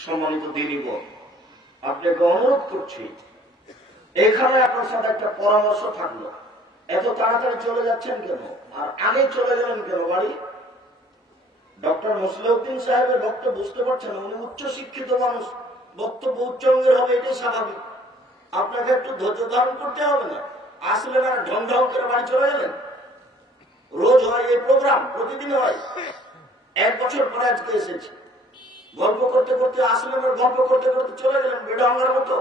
সম্মানিত দিনী বোন, আপনাকে অনুরোধ করছি, এখানে আপনার সাথে একটা পরামর্শ থাকলো। এত তাড়াতাড়ি চলে যাচ্ছেন কেন, আর আগে চলে গেলেন কেন বাড়ি? ডক্টর মুসলিউদ্দিন সাহেবের বক্তব্য বুঝতে পারছেন, উনি উচ্চ শিক্ষিত মানুষ, বক্তব্য উচ্চ অঙ্গের হবে, এটাই স্বাভাবিক। আপনাকে একটু ধৈর্য ধারণ করতে হবে না। আসলেন আর ঢং ঢং করে বাড়ি চলে গেলেন। রোজ হয় এই প্রোগ্রাম, প্রতিদিন হয়। 1 বছর পরে আজকে এসেছে, গল্প করতে করতে আসলেন আর গল্প করতে করতে চলে গেলেন বেঢঙ্গার মতো।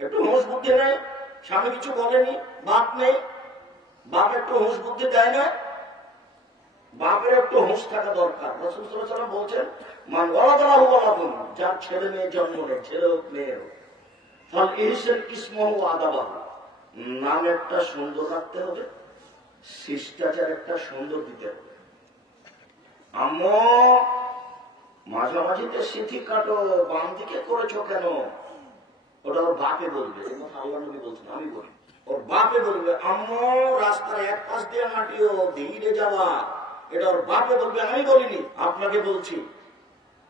একটু হুঁশ বুদ্ধি নেই, স্বামী কিছু বলেনি, বাপ নেই, বাপ একটু হুঁশ বুদ্ধি দেয় না। বাপের একটু হুঁশ থাকা দরকার। রাসূল সাল্লাল্লাহু আলাইহি ওয়াসাল্লাম বলছেন, মান ওয়ালাদাহু ওয়ালাদুন, যার ছেলে মেয়ে জন্ম নেয়, ছেলে হোক মেয়ে হোক, ফাল ইহসান ইসমহু ওয়া আদাবাহু, নাম একটা সুন্দর রাখতে হবে, শিষ্টাচার একটা সুন্দর দিতে হবে। আম্মু মাঝামাঝিতে সিথি কাটো, বাম দিকে করেছো কেন? ওটা ওর বাপে বলবে। আল্লাহ নবী বলছেন, আমি বলি। ওর বাপে বলবে, আম্মু রাস্তার এক পাশ দিয়ে হাঁটিও, ধীরে যাওয়া। এটা ওর বাপে বলবে, আমি বলিনি, আপনাকে বলছি।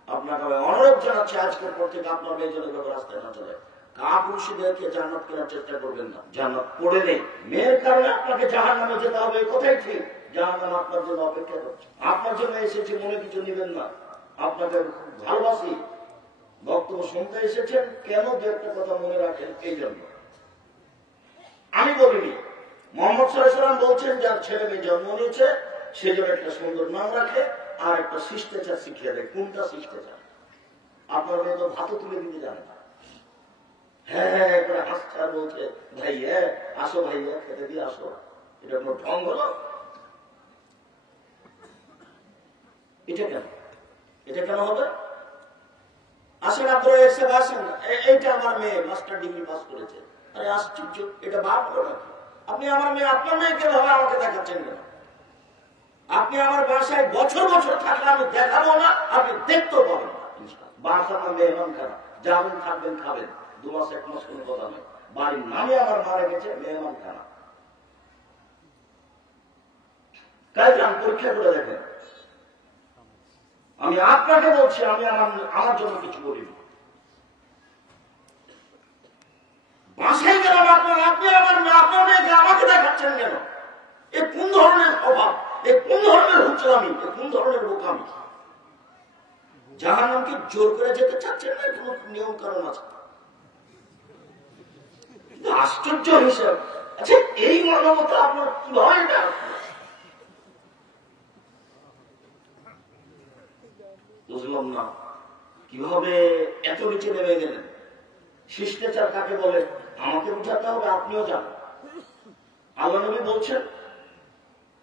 আপনাকে অনুরোধ জানাচ্ছি, আজকের পর থেকে আপনার মেয়ে যেন রাস্তায় না চলে। কাপুরুষদেরকে জান্নাত কেনার চেষ্টা করবেন না, জান্নাত পড়ে নেই। মেয়ের কারণে আপনাকে জাহান্নামে যেতে হবে, কোথায় ঠিক? জাহান্নাম আপনার জন্য অপেক্ষা করছে। আপনার জন্য এসেছে, মনে কিছু নেবেন না। আপনাকে ভালোবাসি, বক্তব্য শুনতে এসেছেন কেন, যে একটা কথা মনে রাখেন, এই জন্য। আমি বলিনি, মুহাম্মদ সাল্লাল্লাহু আলাইহি ওয়াসাল্লাম বলছেন, যার ছেলে মেয়ে জন্ম নিয়েছে সে যেন একটা সুন্দর নাম রাখে আর একটা শিষ্টাচার শিখিয়ে দেয়। কোনটা শিষ্টাচার? আপনার মেয়ে তো ভাতও তুলে দিতে জানে না। হ্যাঁ করে হাসছে, বলছে, ভাইয়া আসো, ভাইয়া খেতে দিয়ে আসো। এটা কোনো ঢং হলো? এটা কেন, এটা কেন হবে? আসেন আপনারা এসে আসেন, এইটা আমার মেয়ে মাস্টার ডিগ্রি পাস করেছে। আরে আশ্চর্য, এটা বাপ হলো নাকি? আপনি আমার মেয়ে, আপনার মেয়েকে ভাবে আমাকে দেখাচ্ছেন কেন? আপনি আমার বাসায় বছর বছর থাকলে আমি দেখাবো না, আপনি দেখতেও পাবেন না। বাসা আমার মেহমান খানা, যাবেন থাকবেন খাবেন, 2 মাস 1 মাস কোনো কথা নেই। বাড়ির নামে আমার মারা গেছে মেহমান খানা। তাই যান পরীক্ষা করে দেখেন। আমি আপনাকে বলছি, আমি আমার জন্য কিছু বলিনি। বাসায় গেলাম আপনার, আপনি আমার আপনার মেয়েকে আমাকে দেখাচ্ছেন কেন? এ কোন ধরনের অভাব, এ কোন ধরনের হুঁচলামি, এ কোন ধরনের বোকামি? জাহান্নামকে জোর করে যেতে চাচ্ছেন না, কোন নিয়ম কারণ আছে? আশ্চর্য হিসাব। আচ্ছা এই মানবতা আপনার কিভাবে এটা? বুঝলাম না কিভাবে এত নিচে নেমে গেলেন। শিষ্টাচার কাকে বলে আমাকে বুঝাতে হবে, আপনিও জানেন। আল্লাহ নবী বলছেন,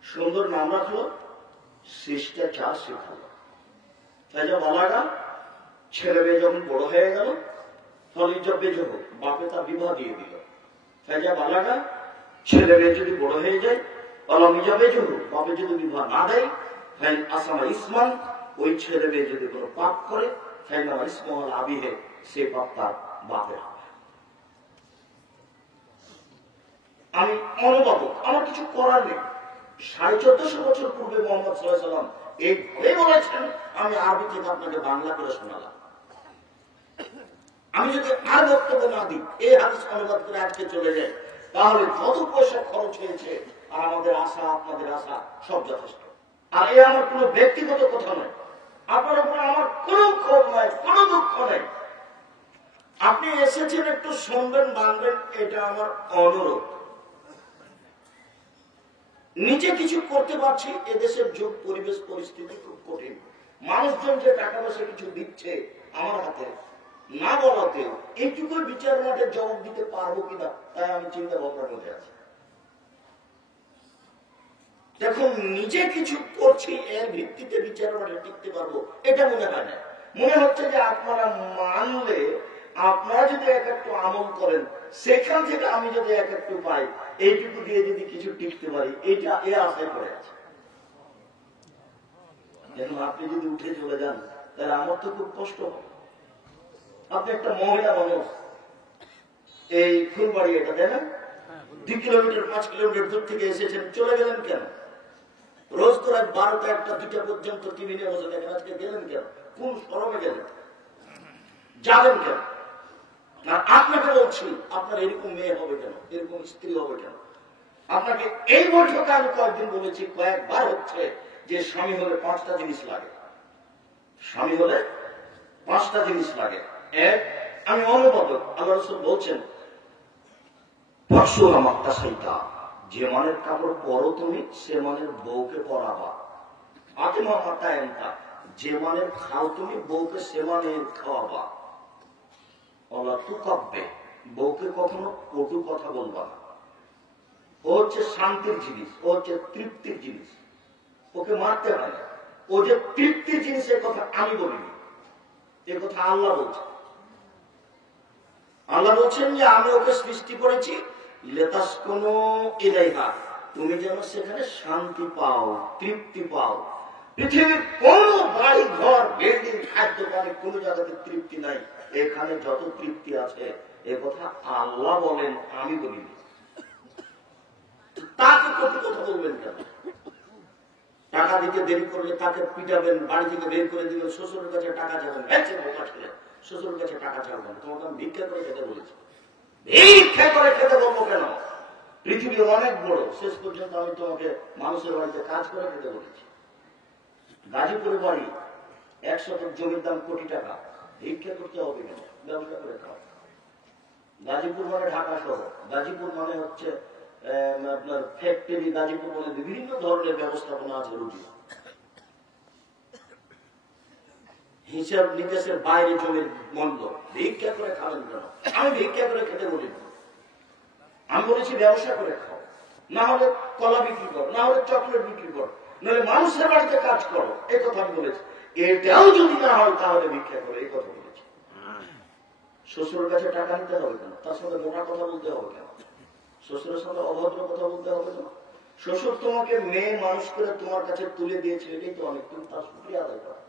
সুন্দর নাম রাখলো, শিষ্টাচার শেখালো। তাই যা বালাগা, ছেলে মেয়ে যখন বড় হয়ে গেল, বাপে তার বিবাহ দিয়ে দিল। তাই যা বালাগা, ছেলে মেয়ে যদি বড় হয়ে যায়, বাপে যদি বিবাহ না দেয়, আসামা ইসমান, ওই ছেলে মেয়ে যদি কোনো পাপ করে, ইসমাল আবিহে, সে পাপ তার বাপের হবে। আমি অনুবাদক, আমার কিছু করার নেই। 1450 বছর পূর্বে মুহাম্মদ সাল্লাল্লাহু আলাইহি ওয়াসাল্লাম এই বলেছেন, আমি আরবি থেকে আপনাকে বাংলা করে শোনালাম। আমি যদি আর বক্তব্য না দিই, এই হাদিস অনুবাদ করে আজকে চলে যায়, তাহলে যত পয়সা খরচ হয়েছে আর আমাদের আশা, আপনাদের আশা সব যথেষ্ট। আর এ আমার কোনো ব্যক্তিগত কথা নয়, আপনার উপর আমার কোনো ক্ষোভ নাই, কোনো দুঃখ নেই। আপনি এসেছেন একটু শুনবেন, মানবেন, এটা আমার অনুরোধ। নিজে কিছু করতে পারছি, এদেশের যুগ পরিবেশ পরিস্থিতি খুব কঠিন। মানুষজন যে টাকা পয়সা কিছু দিচ্ছে আমার হাতে না বলাতেও এইটুকুই বিচার মাঠে জবাব দিতে পারবো কিনা, তাই আমি চিন্তা ভাবনার মধ্যে আছি। দেখুন, নিজে কিছু করছি, এর ভিত্তিতে বিচার মাঠে টিকতে পারবো এটা মনে হয় না। মনে হচ্ছে যে আপনারা মানলে, আপনারা যদি এক একটু আমল করেন, সেখান থেকে আমি যদি এক একটু পাই, এইটুকু দিয়ে যদি কিছু টিকতে পারি, এইটা এ আশায় পড়ে আছে। যেন আপনি যদি উঠে চলে যান, তাহলে আমার তো খুব কষ্ট হবে। আপনি একটা মহিলা মানুষ, এই ফুলবাড়ি এটা তাই না, 2 কিলোমিটার 5 কিলোমিটার দূর থেকে এসেছেন, চলে গেলেন কেন? রোজ তো রাত 12টা 1টা 2টা পর্যন্ত টিভি নিয়ে বসে দেখেন, আজকে গেলেন কেন? কোন শরমে গেলেন? যাবেন কেন? না আপনাকে বলছি, আপনার এরকম মেয়ে হবে কেন, এরকম স্ত্রী হবে কেন? আপনাকে এই বৈঠকে আমি কয়েকদিন বলেছি, কয়েকবার হচ্ছে, যে স্বামী হলে 5টা জিনিস লাগে। স্বামী হলে 5টা জিনিস লাগে। এক, আমি অনুবাদক, আল্লাহ রাসূল বলছেন, পরশুর আমারটা সেইটা, যে মানের কাপড় পরো তুমি সে মানের বউকে পরাবা। আতিমা মাতা এনতা, যে মানের খাও তুমি বউকে সে মানের খাওয়াবা। অলা তু কাব্যে, বউকে কখনো কটু কথা বলবা না। ও হচ্ছে শান্তির জিনিস, ও হচ্ছে তৃপ্তির জিনিস, ওকে মারতে হয় না। ও যে তৃপ্তির জিনিসের কথা আমি বলিনি, এ কথা আল্লাহ বলছেন। আল্লাহ বলছেন যে আমি ওকে সৃষ্টি করেছি লেতাসকুনু ইলাইহা, তুমি যেন সেখানে শান্তি পাও, তৃপ্তি পাও। পৃথিবীর কোন বাড়ি ঘর বিল্ডিং খাদ্য পানি কোন জায়গাতে তৃপ্তি নাই, এখানে যত তৃপ্তি আছে এ কথা আল্লাহ বলেন, আমি বলিনি। তাকে কত কথা বলবেন কেন? টাকা দিতে দেরি করলে তাকে পিটাবেন, বাড়ি থেকে বের করে দিবেন, শ্বশুরের কাছে টাকা চাবেন, শ্বশুরের কাছে টাকা চাবেন। তোমাকে আমি ভিক্ষা করে খেতে বলেছি। ভিক্ষা করে খেতে বলবো কেন? পৃথিবী অনেক বড়, শেষ পর্যন্ত আমি তোমাকে মানুষের বাড়িতে কাজ করে খেতে বলেছি। গাজীপুরে বাড়ি, 1 শতক জমির দাম কোটি টাকা, ভিক্ষা করতে হবে কেন? ব্যবসা করে খাও। গাজীপুর মানে ঢাকা শহর, গাজীপুর মানে হচ্ছে আপনার ফ্যাক্টরি, গাজীপুর মানে বিভিন্ন ধরনের ব্যবস্থাপনা আছে। রুটি হিসাব নিকেশের বাইরে জমির মন্দ, ভিক্ষা করে খাবেন কেন? আমি ভিক্ষা করে খেতে বলি, আমি বলেছি ব্যবসা করে খাও, না হলে কলা বিক্রি করো, না হলে চকলেট বিক্রি করো, নাহলে মানুষের বাড়িতে কাজ করো, এই কথা আমি বলেছি। এটাও যদি না হয় তাহলে ভিক্ষা করো, এই কথা বলেছি। শ্বশুরের কাছে টাকা নিতে হবে কেন? তার সঙ্গে মোটা কথা বলতে হবে কেন? শ্বশুরের সঙ্গে অভদ্র কথা বলতে হবে কেন? শ্বশুর তোমাকে মেয়ে মানুষ করে তোমার কাছে তুলে দিয়েছে, এটাই তো অনেক, তুমি তার শুকরিয়া আদায় করো।